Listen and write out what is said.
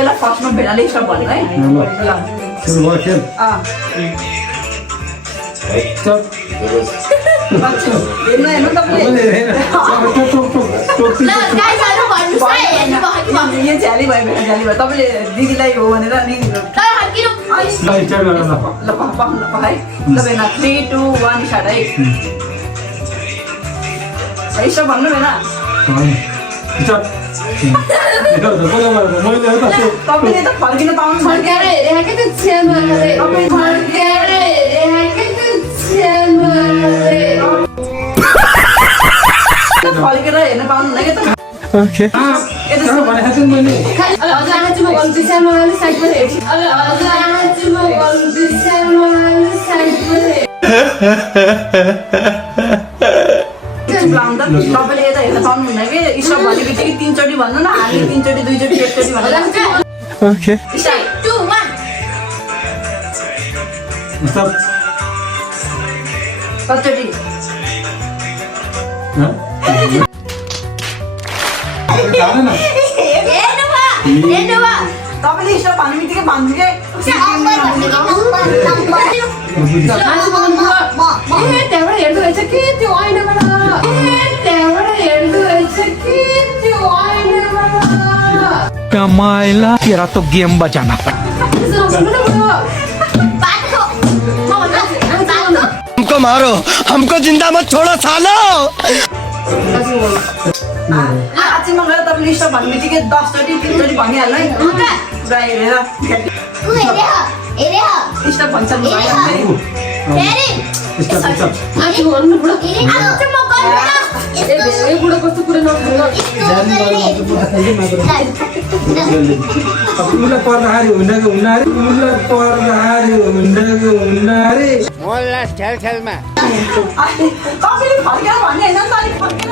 पहिला फर्स्टमा भेडाले स्टप भन्नु है ल सुरु भयो खेल हेर्नु हेर्नु तपाईँले यहाँ झ्याली भयो भेडा झ्याली भयो तपाईँले दिदीलाई हो भनेर नि ल पाउनु है ल भेना 3 2 1 स्टार्ट है स्टप भन्नु भेना तपाईँले त फर्किन पाउनु फर्केर हेर्न पाउनु हुँदैन कि त ओके तपाईँले यता हेर्न पाउनु हुँदैन कि स्टप भने बित्तिकै 3 चोटि भन्नु न हामी 3 चोटि 2 चोटि 1 चोटि भन्नु ओके स्टार्ट 2 1 स्टप कतिचोटि तपाईँले स्टप भन्ने बित्तिकै भन्नु के त्यहाँबाट हेर्दो रहेछ कि त्यो ऐनाबाट त्यहाँबाट हेर्दो रहेछ कि त्यो ऐनाबाट कमाइला तेरा तो गेम बजाना हमको मारो हमको जिंदा मत छोड़ो सालो आजमा गएर तपाईँले स्टप भन्ने बित्तिकै 10 चोटि 3 चोटि भनिहाल्नु है पुरा हेरेर स्टप भन्छ बुढो कस्तो कुरा खेल खेलमा तपाईँले फर्केर भन्ने होइन नि त अलिक फर्केर